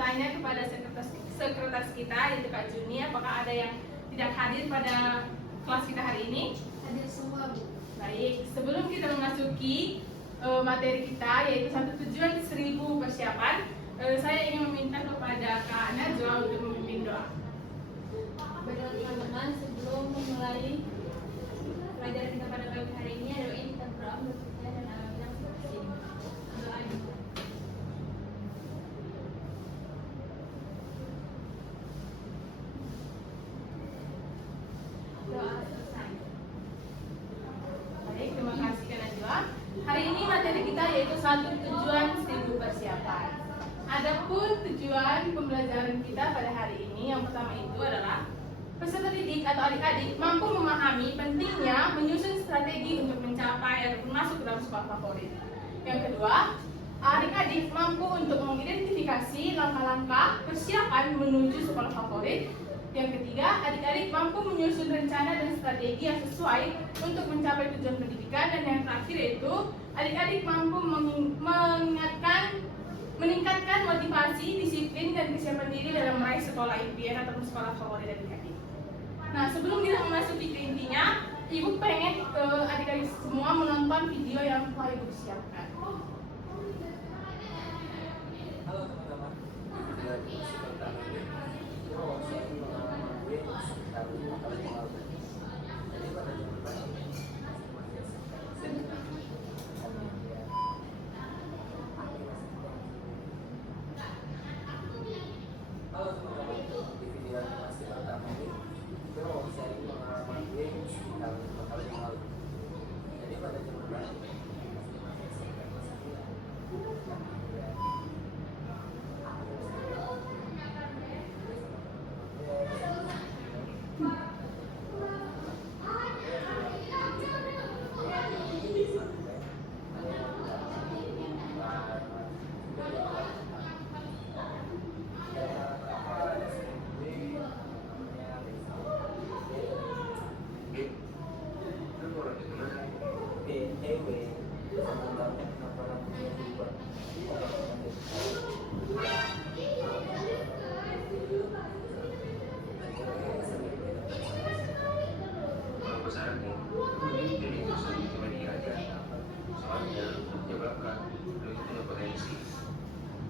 bertanya kepada sekretaris kita, yaitu Kak Juni, apakah ada yang tidak hadir pada kelas kita hari ini? Hadir semua, Bu. Baik, sebelum kita memasuki materi kita, yaitu 1 tujuan 1000 persiapan, saya ingin meminta kepada Kak Najwa untuk memimpin doa. Baiklah teman-teman, sebelum memulai pelajaran kita pada pagi hari ini, doain kita berdoa untuk kita dan alhamdulillah seperti ini. Doa juga. Doa selesai. Baik, terima kasih Kak Najwa. Hari ini materi kita yaitu 1 tujuan 1000 persiapan. Adapun tujuan pembelajaran kita pada hari ini, yang pertama itu adalah peserta didik atau adik-adik mampu memahami pentingnya menyusun strategi untuk mencapai ataupun masuk ke dalam sekolah favorit. Yang kedua, adik-adik mampu untuk mengidentifikasi langkah-langkah persiapan menuju sekolah favorit. Yang ketiga, adik-adik mampu menyusun rencana dan strategi yang sesuai untuk mencapai tujuan pendidikan. Dan yang terakhir yaitu adik-adik mampu meningkatkan motivasi, disiplin, dan kesiapan diri dalam meraih sekolah impian ataupun sekolah favorit adik-adik. Nah, sebelum kita memasuki ke intinya, Ibu pengen adik-adik semua menonton video yang telah Ibu siapkan. Halo teman-teman, video pertama ini saya mengambil sekitar 5 kali lalu. Jadi pada jumlah ini halo teman-teman, di video animasi pertama ini saya mengambil sekitar 5 kali lalu. Jadi pada jumlah ini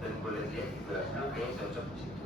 dan boleh lihat juga kayak cocok di situ.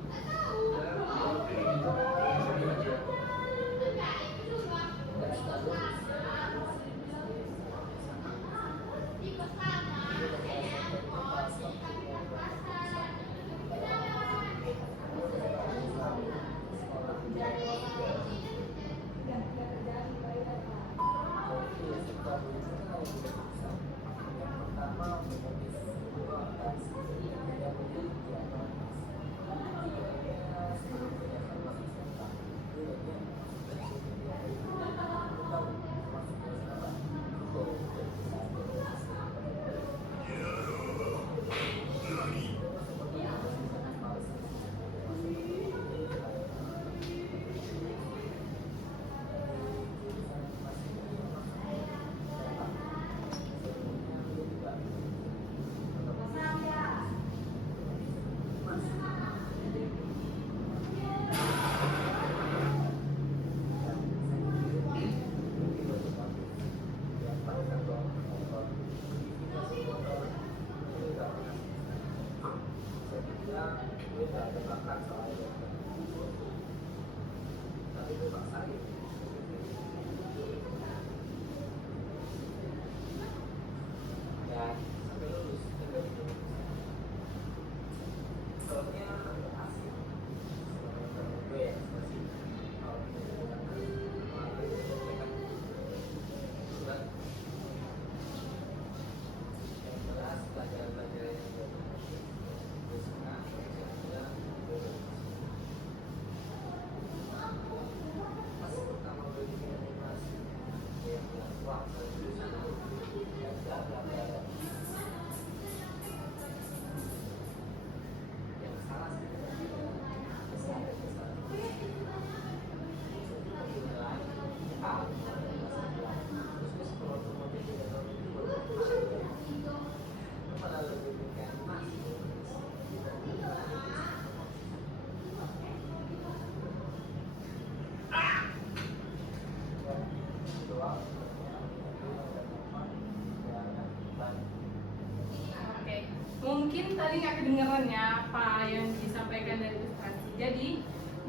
bagian dari ilustrasi. Jadi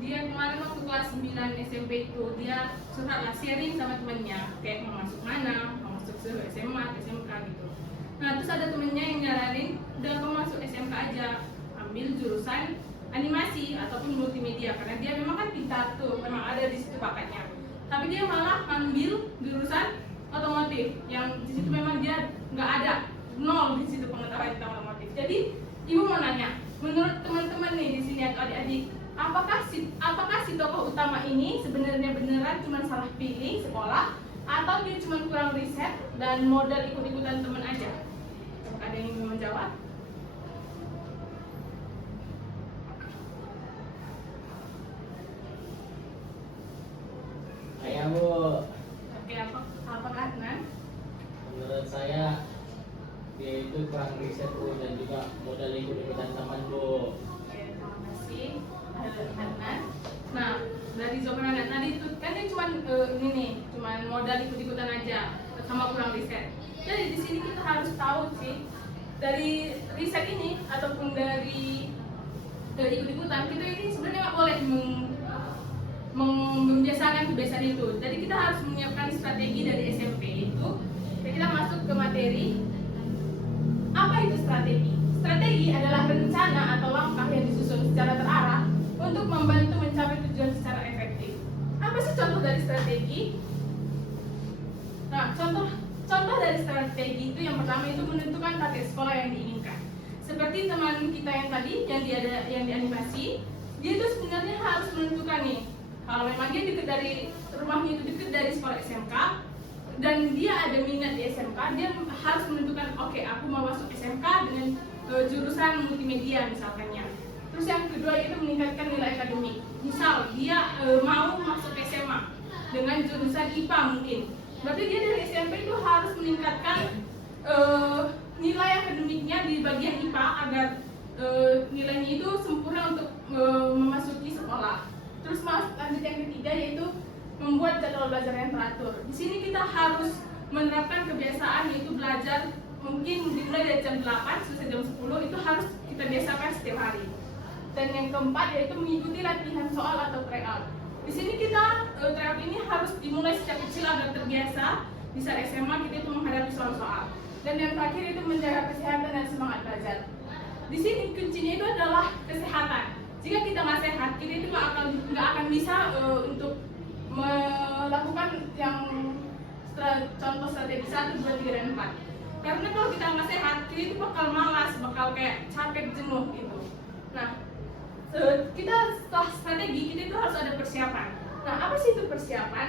dia kemarin waktu kelas 9 SMP itu dia curhat lah, sharing sama temennya kayak mau masuk mana, mau masuk SMA, SMK gitu. Nah terus ada temennya yang nyaranin, udah kamu masuk SMK aja, ambil jurusan animasi ataupun multimedia karena dia memang kan pintar tuh, memang ada di situ bakatnya. Tapi dia malah ambil jurusan otomotif yang di situ memang dia nggak ada, nol di situ pengetahuan tentang otomotif. Jadi ibu mau nanya, menurut teman-teman nih di sini atau adik-adik, apakah si tokoh utama ini sebenarnya beneran cuma salah pilih sekolah atau dia cuma kurang riset dan modal ikut-ikutan teman aja? Apakah ada yang mau menjawab? Saya Bu, Oke, apakah Adnan? menurut saya dia itu kurang riset Bu dan juga modal ikut-ikutan teman Bu. Oke, terima kasih Adnan. Nah, dari jawaban Adnan tadi itu kan dia cuma ini nih, cuma modal ikut-ikutan aja sama kurang riset. Jadi di sini kita harus tahu sih dari riset ini ataupun dari ikut-ikutan kita ini sebenarnya nggak boleh membiasakan kebiasaan itu. Jadi kita harus menyiapkan strategi dari SMP itu. Kita masuk ke materi. Apa itu strategi? Strategi adalah rencana atau langkah yang disusun secara terarah untuk membantu mencapai tujuan secara efektif. Apa sih contoh dari strategi? Nah, contoh dari strategi itu yang pertama itu menentukan target sekolah yang diinginkan. Seperti teman kita yang tadi yang di animasi, dia itu sebenarnya harus menentukan nih, kalau memang dia dekat dari rumahnya itu dekat dari sekolah SMK dan dia ada minat di SMK, dia harus menentukan oke, aku mau masuk SMK dengan jurusan multimedia misalkannya. Terus yang kedua itu meningkatkan nilai akademik. Misal dia mau masuk SMA dengan jurusan IPA mungkin. Berarti dia dari SMP itu harus meningkatkan nilai akademiknya di bagian IPA agar nilainya itu sempurna untuk memasuki sekolah. Terus lanjut yang ketiga yaitu membuat jadwal belajar yang teratur. Di sini kita harus menerapkan kebiasaan yaitu belajar mungkin dimulai dari jam 8 selesai jam 10 itu harus kita biasakan setiap hari. Dan yang keempat yaitu mengikuti latihan soal atau tryout. Di sini kita tryout ini harus dimulai sejak kecil agar terbiasa di saat SMA kita itu menghadapi soal-soal. Dan yang terakhir itu menjaga kesehatan dan semangat belajar. Di sini kuncinya itu adalah kesehatan. Jika kita nggak sehat, kita itu nggak akan bisa untuk melakukan yang contoh strategi 1, 2, 3, dan 4. Karena kalau kita nggak sehat, kita itu bakal malas, bakal kayak capek, jenuh gitu. Nah, kita setelah strategi kita itu harus ada persiapan. Nah, apa sih itu persiapan?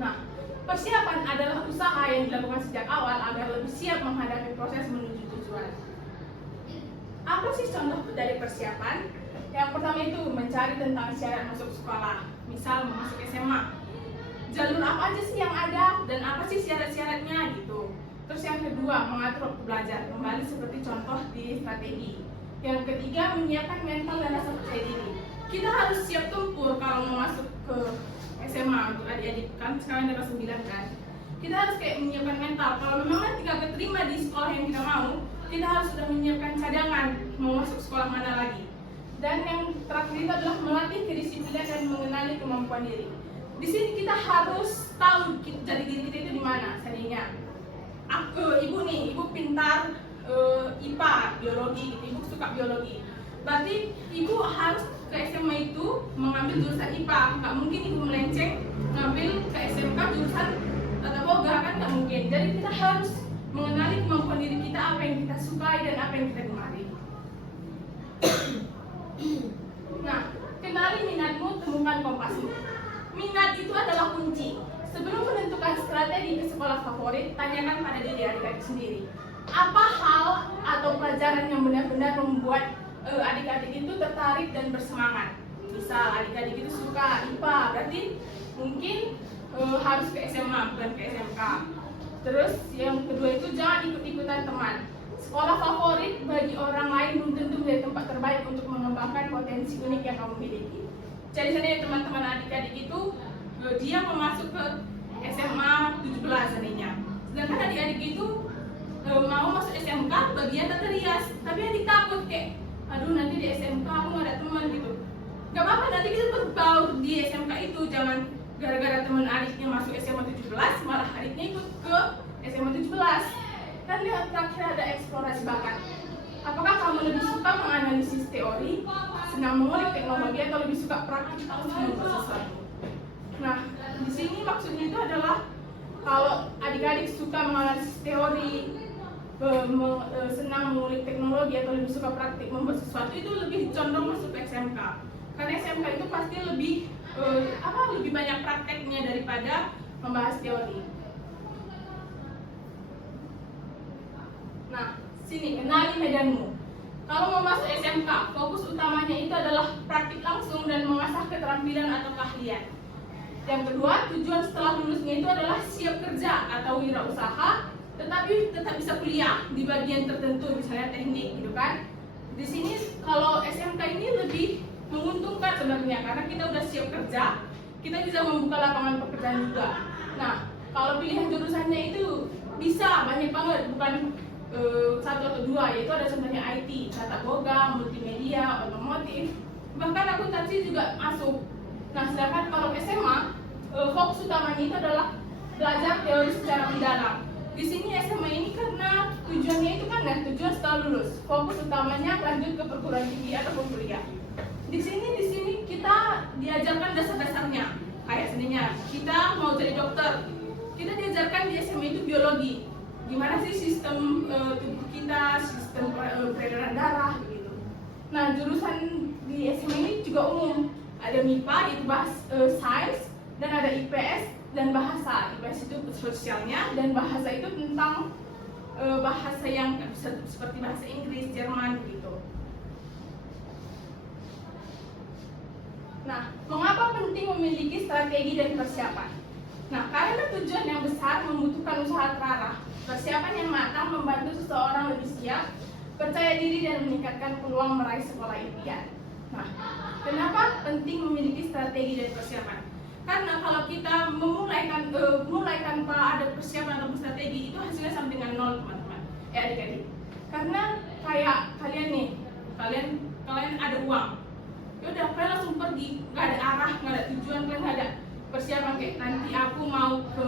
Nah, persiapan adalah usaha yang dilakukan sejak awal agar lebih siap menghadapi proses menuju tujuan. Apa sih contoh dari persiapan? Yang pertama itu mencari tentang syarat masuk sekolah. Misal mau masuk SMA, jalur apa aja sih yang ada dan apa sih syarat-syaratnya gitu. Terus yang kedua, mengatur waktu belajar, kembali seperti contoh di strategi. Yang ketiga, menyiapkan mental dan rasa percaya diri. Kita harus siap tempur kalau mau masuk ke SMA untuk adik-adik, kan sekarang ada kelas 9 kan. Kita harus kayak menyiapkan mental. Kalau memang nanti gak keterima di sekolah yang kita mau, kita harus sudah menyiapkan cadangan mau masuk sekolah mana lagi. Dan yang terakhir itu adalah melatih kedisiplinan dan mengenali kemampuan diri. Di sini kita harus tahu jati diri kita itu di mana. Seandainya ibu nih, ibu pintar IPA, biologi, gitu. Ibu suka biologi. Berarti ibu harus ke SMA itu mengambil jurusan IPA. Nggak mungkin ibu melenceng ngambil ke SMK jurusan tata boga, kan nggak mungkin. Jadi kita harus mengenali kemampuan diri kita, apa yang kita sukai dan apa yang kita gemari. Nah, kenali minatmu, temukan kompasmu. Minat itu adalah kunci. Sebelum menentukan strategi ke sekolah favorit, tanyakan pada diri adik-adik sendiri. Apa hal atau pelajaran yang benar-benar membuat adik-adik itu tertarik dan bersemangat? Misal adik-adik itu suka IPA, berarti mungkin harus ke SMA bukan ke SMK. Terus yang kedua itu jangan ikut-ikutan teman. Sekolah favorit bagi orang lain belum tentu menjadi tempat terbaik untuk mengembangkan potensi unik yang kamu miliki. Jadi seandainya teman-teman adik-adik itu dia mau masuk ke SMA 17 seandainya. Sedangkan adik-adik itu mau masuk SMK bagian tata rias, tapi adik takut kayak, aduh nanti Gak apa-apa, nanti kita berbaur di SMK itu. Jangan gara-gara teman adiknya masuk SMA 17 malah adiknya ikut ke SMA 17. Kan lihat terakhir ada eksplorasi bakat. Apakah kamu lebih suka menganalisis teori, senang mengulik teknologi, atau lebih suka praktik langsung membuat sesuatu? Nah, di sini maksudnya itu adalah kalau adik-adik suka menganalisis teori, senang mengulik teknologi, atau lebih suka praktik membuat sesuatu, itu lebih condong masuk ke SMK. Karena SMK itu pasti lebih banyak prakteknya daripada membahas teori. Nah, sini kenali medanmu. Kalau mau masuk SMK, fokus utamanya itu adalah praktik langsung dan mengasah keterampilan atau keahlian. Yang kedua, tujuan setelah lulusnya itu adalah siap kerja atau wirausaha, tetapi tetap bisa kuliah di bagian tertentu, misalnya teknik gitu kan. Di sini kalau SMK ini lebih menguntungkan sebenarnya karena kita udah siap kerja, kita bisa membuka lapangan pekerjaan juga. Nah, kalau pilihan jurusannya itu bisa banyak banget, bukan satu atau dua, yaitu ada contohnya IT, tata boga, multimedia, otomotif, bahkan akuntansi juga masuk. Nah, sedangkan kalau SMA, fokus utamanya itu adalah belajar teori secara mendalam. Di sini SMA ini karena tujuannya itu kan tujuan setelah lulus, fokus utamanya lanjut ke perguruan tinggi ataupun kuliah. Di sini kita diajarkan dasar-dasarnya, kayak sebenarnya kita mau jadi dokter, kita diajarkan di SMA itu biologi. Gimana sih sistem tubuh kita, sistem peredaran darah begitu. Nah, jurusan di SMA ini juga umum. Ada MIPA itu sains, dan ada IPS dan bahasa. IPS itu sosialnya, dan bahasa itu tentang bahasa yang seperti bahasa Inggris, Jerman begitu. Nah, mengapa penting memiliki strategi dan persiapan? Nah, karena tujuan yang besar membutuhkan usaha terarah. Persiapan yang matang membantu seseorang lebih siap, percaya diri, dan meningkatkan peluang meraih sekolah impian. Nah, kenapa penting memiliki strategi dan persiapan? Karena kalau kita mulai tanpa ada persiapan atau strategi, itu hasilnya sama dengan nol, teman-teman. Adik-adik. Karena kayak kalian nih, kalian ada uang, yaudah kalian langsung pergi, nggak ada arah, nggak ada tujuan, kalian nggak ada persiapan kayak nanti aku mau ke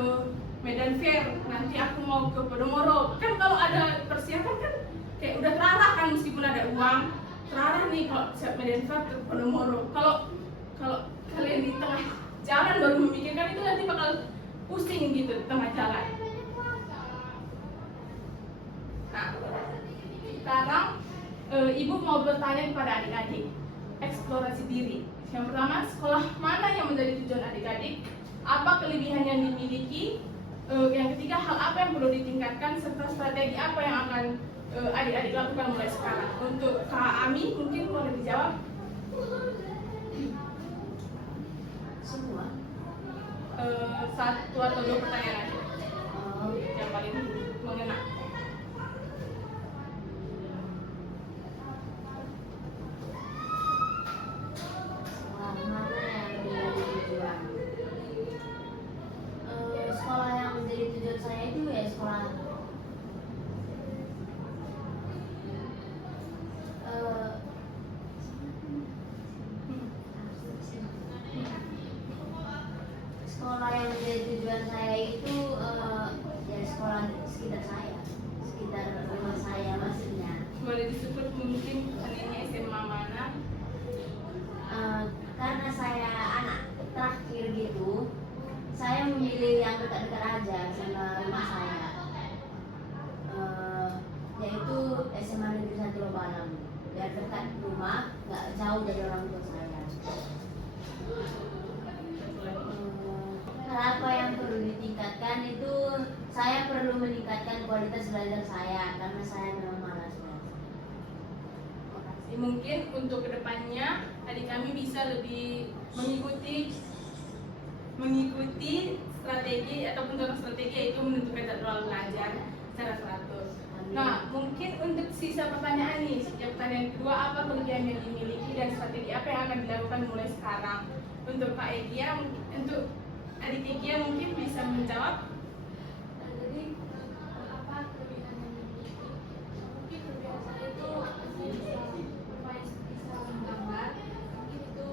Medan Fair, nanti aku mau ke Podomoro. Kan kalau ada persiapan kan kayak udah terarah kan, meskipun ada uang, terarah nih kalau siap Medan Fair ke Podomoro. Kalau kalian di tengah jalan baru memikirkan itu, nanti bakal pusing gitu di tengah jalan. Nah, sekarang ibu mau bertanya kepada adik-adik, eksplorasi diri. Yang pertama, sekolah mana yang menjadi tujuan adik-adik? Apa kelebihan yang dimiliki? Yang ketiga, hal apa yang perlu ditingkatkan, serta strategi apa yang akan adik-adik lakukan mulai sekarang. Untuk Kak Ami mungkin boleh dijawab. Semua. Satu atau dua pertanyaan aja yang paling mengena. Sekolah yang menjadi tujuan saya itu ya sekolah sekolah yang menjadi tujuan saya itu ya sekolah sekitar saya, sekitar rumah saya maksudnya. Boleh disebut mungkin ini SMA mana? Karena saya anak terakhir gitu, saya memilih yang dekat-dekat aja sama rumah saya, yaitu SMA Negeri 1 Lobalang, biar dekat rumah, nggak jauh dari orang tua saya. Hal apa yang perlu ditingkatkan itu, saya perlu meningkatkan kualitas belajar saya karena saya memang malas belajar. Mungkin untuk kedepannya adik kami bisa lebih mengikuti strategi ataupun contoh strategi, yaitu menentukan jadwal belajar secara teratur. Nah, mungkin untuk sisa pertanyaan nih, yang pertanyaan kedua, apa kelebihan yang dimiliki dan strategi apa yang akan dilakukan mulai sekarang? Untuk Kak Egia, untuk adik Egia mungkin bisa menjawab. Jadi apa kelebihan yang dimiliki? Mungkin kelebihan saya itu bisa menggambar, mungkin itu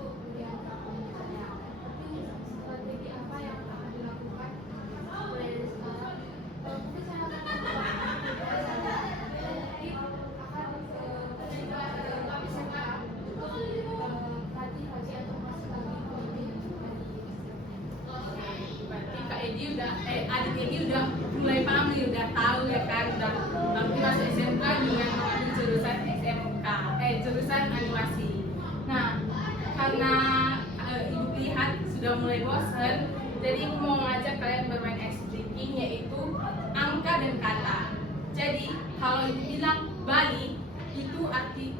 udah adik Egi udah mulai paham nih, udah tahu ya kan, udah nanti masuk SMK dengan mengambil jurusan SMK, jurusan animasi. Nah, karena ibu lihat sudah mulai bosan, jadi ibu mau ngajak kalian bermain ice breaking, yaitu angka dan kata. Jadi kalau ibu bilang Bali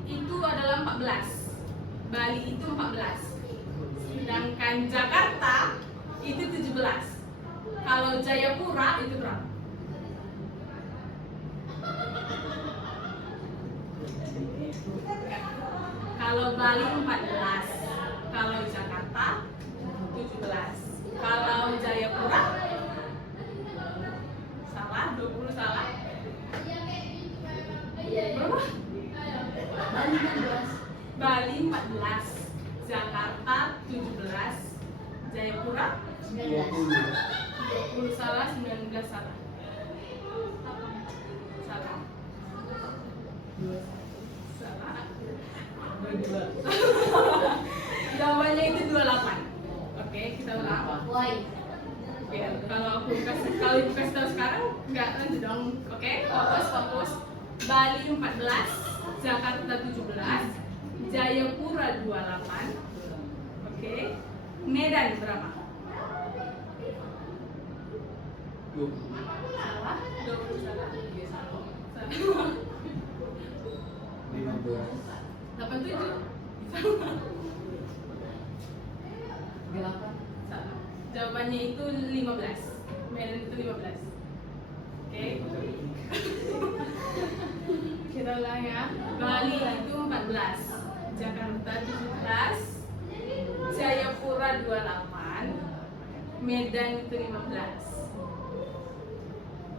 itu adalah 14. Bali itu 14. Sedangkan Jakarta itu 17. Kalau Jayapura itu berapa? Kalau Bali 14. Kalau Jakarta 17. Kalau Jayapura salah, 20 salah. Berapa? Bali 16. Bali 14, Jakarta 17, Jayapura 20 salah, 19 salah. Salah. Salah. Jawabannya itu 28. Oke, kita ulang. Why? Oke, kalau ibu kasih tahu sekarang nggak lanjut dong. Oke, fokus. Bali 14, Jakarta 17, Jayapura 28. Oke. Medan berapa? Salah. 20 salah. Salah. 87. Salah. Jawabannya itu 15. Medan itu 15. Oke. Kita ulang ya. Bali itu 14, Jakarta 17, Jayapura 28, Medan itu 15.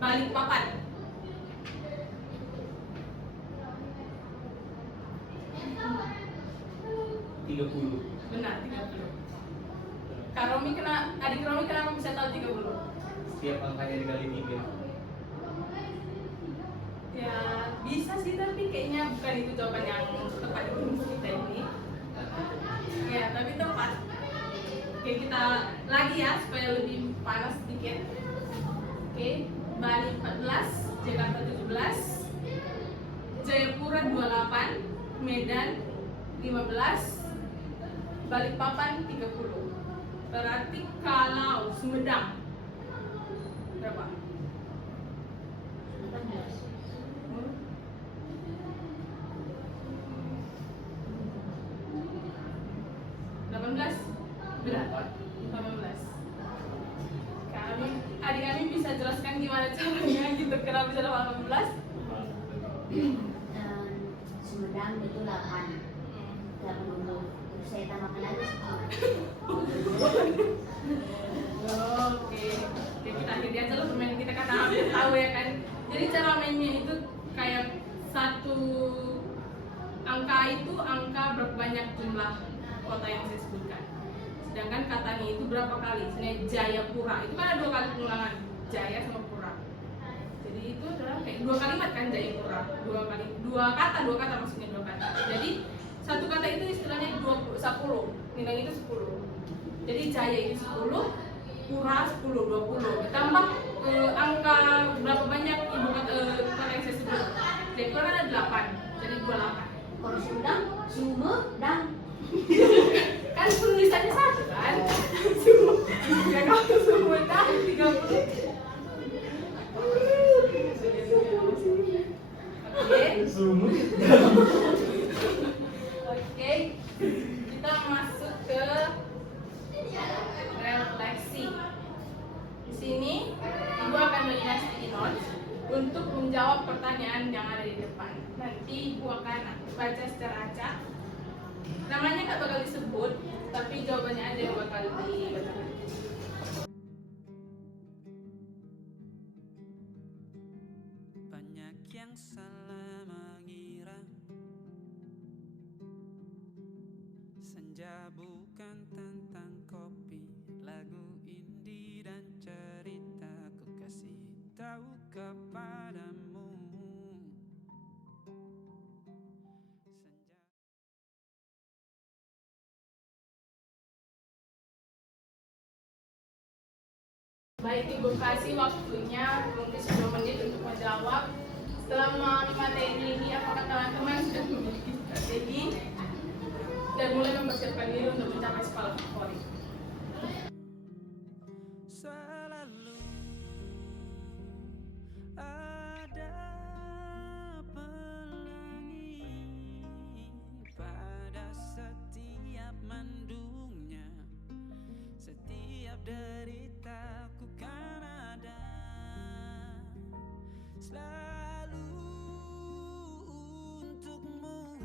Balikpapan. Benar, 30. Adik Romi kenapa bisa tahu 30? Setiap angkanya dikali 3. Ya bisa sih, tapi kayaknya bukan itu jawaban yang tepat di kita ini. Ya tapi tepat. Oke, kita lagi ya supaya lebih panas sedikit. Oke, Bali 14, Jakarta 17, Jayapura 28, Medan 15, Balikpapan 30. Berarti kalau Sumedang berapa? 18? Benar? 18. Adik-adik bisa jelaskan gimana caranya gitu, kenapa bisa 18? Sumedang itu 8 untuk saya tambahkan lagi 10. Oke, kita akhiri aja loh permainan kita karena hampir tahu ya kan. Jadi cara mainnya itu kayak satu angka itu angka berapa banyak jumlah kota yang saya sebutkan. Sedangkan katanya itu berapa kali? Misalnya Jayapura itu kan ada 2 kali pengulangan, Jaya sama Pura. Jadi itu adalah kayak 2 kalimat kan, Jayapura, 2 kata maksudnya 2 kata. Jadi satu kata itu istilahnya 10, nilainya itu 10. Jadi Jaya itu 10, Pura 10, 20. Ditambah angka berapa banyak ibu kota yang saya sebut. Jayapura kan ada 8, jadi 28. Kalau Sumedang Kan tulisannya satu kan? Ya kalau Sumedang 30. Oke, kita masuk ke refleksi. Di sini ibu akan menginasi notes untuk menjawab pertanyaan yang ada di depan. Nanti ibu akan baca secara acak. Namanya nggak bakal disebut, tapi jawabannya aja yang bakal dibacakan. Banyak yang salah mengira senja bukan tentang kopi, lagu indie dan cerita ku kasih tahu kepadamu. Baik, Ibu kasih waktunya mungkin 10 menit untuk menjawab. Selama materi ini, apakah teman-teman sudah memiliki strategi dan mulai mempersiapkan diri untuk mencapai sekolah favorit? Selalu ada pelangi pada setiap mendungnya, setiap deritaku kan ada selalu untukmu,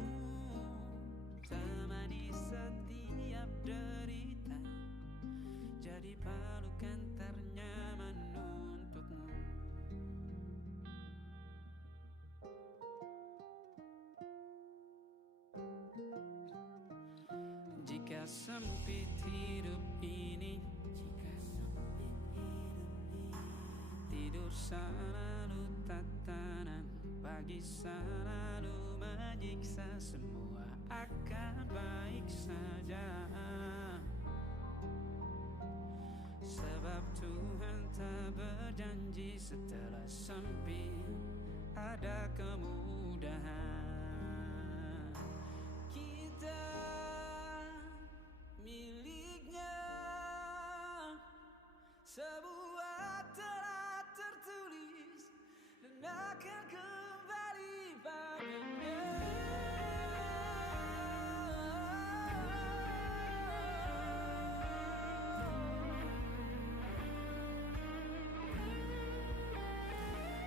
temani setiap derita, jadi pelukan ternyaman untukmu. Jika sempit hidup ini, tidur selalu tatanan, pagi selalu menyiksa, semua akan baik saja. Sebab Tuhan tak berjanji setelah sempit ada kemudahan. Kita miliknya, sebuah telah tertulis dan akan kembali padanya.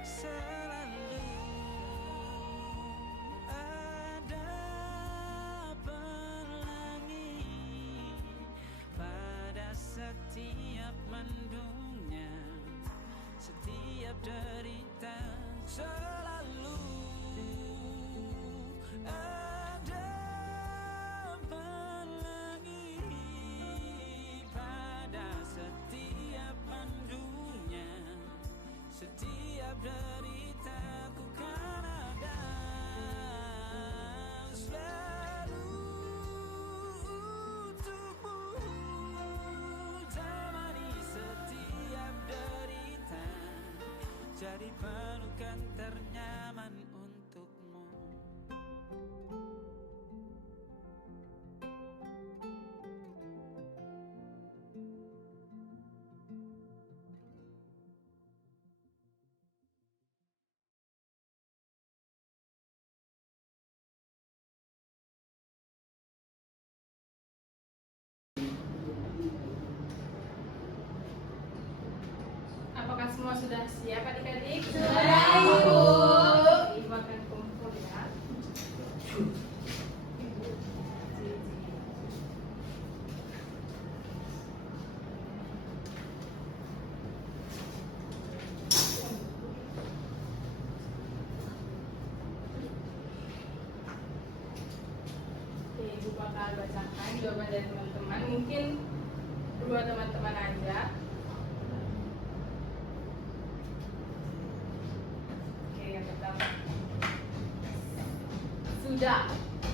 Selalu ada pelangi pada setiap mendungnya, setiap derita. Selalu ada pelangi pada setiap mendungnya, setiap deritaku kan ada selalu untukmu, temani setiap derita, jadi pelukan ternyaman untukmu. Apakah semua sudah siap adik-adik? Sudah, Ibu. Ibu akan kumpul ya. Oke, Ibu bakal bacakan jawaban dari teman-teman. Mungkin dua teman-teman aja. Oke, yang pertama. Sudah.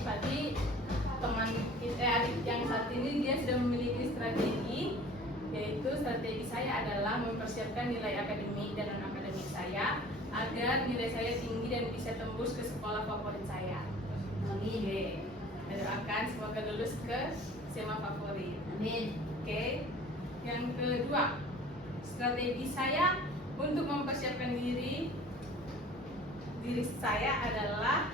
Tadi teman adik yang saat ini dia sudah memiliki strategi, yaitu strategi saya adalah mempersiapkan nilai akademik dan non akademik saya agar nilai saya tinggi dan bisa tembus ke sekolah favorit saya. Amin. Oke, saya doakan semoga lulus ke SMA favorit. Amin. Oke, yang kedua, strategi saya untuk mempersiapkan diri saya adalah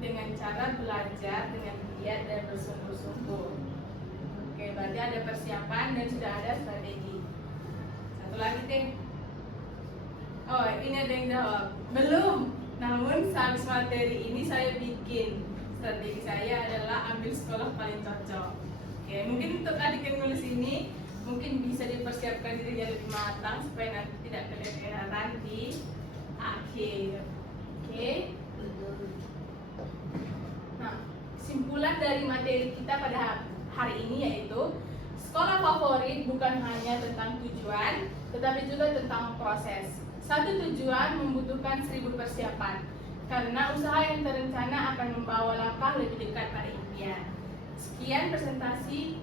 dengan cara belajar dengan giat dan bersungguh-sungguh. Oke, berarti ada persiapan dan sudah ada strategi. Satu lagi, Teh. Oh, ini ada yang jawab. Belum. Namun sehabis materi ini saya bikin. Strategi saya adalah ambil sekolah paling cocok. Oke, mungkin untuk adik yang nulis ini mungkin bisa dipersiapkan diri lebih matang supaya nanti tidak kedengaran di akhir. Oke. Nah, kesimpulan dari materi kita pada hari ini yaitu sekolah favorit bukan hanya tentang tujuan, tetapi juga tentang proses. Satu tujuan membutuhkan 1000 persiapan, karena usaha yang terencana akan membawa langkah lebih dekat pada impian. Sekian presentasi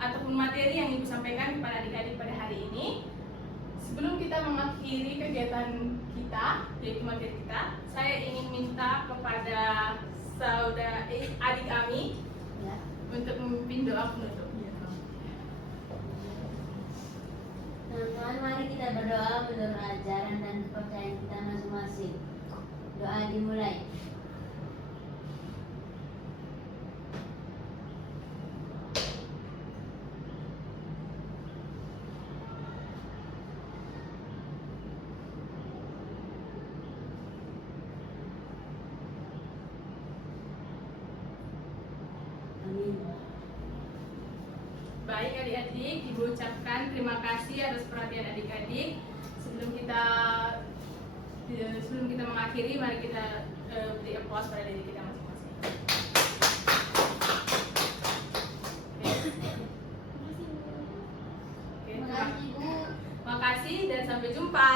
ataupun materi yang Ibu sampaikan kepada adik-adik pada hari ini. Sebelum kita mengakhiri kegiatan kita, yaitu materi kita, saya ingin minta kepada adik kami Ya. untuk memimpin doa penutup. Teman-teman, mari kita berdoa menurut ajaran dan kepercayaan kita masing-masing. Doa dimulai. Amin. Baik adik-adik, Ibu ucapkan terima kasih atas perhatian adik-adik. Sebelum kita mengakhiri, mari kita beri applause pada diri kita masing-masing. Oke, Terima kasih, Bu. terima kasih dan sampai jumpa.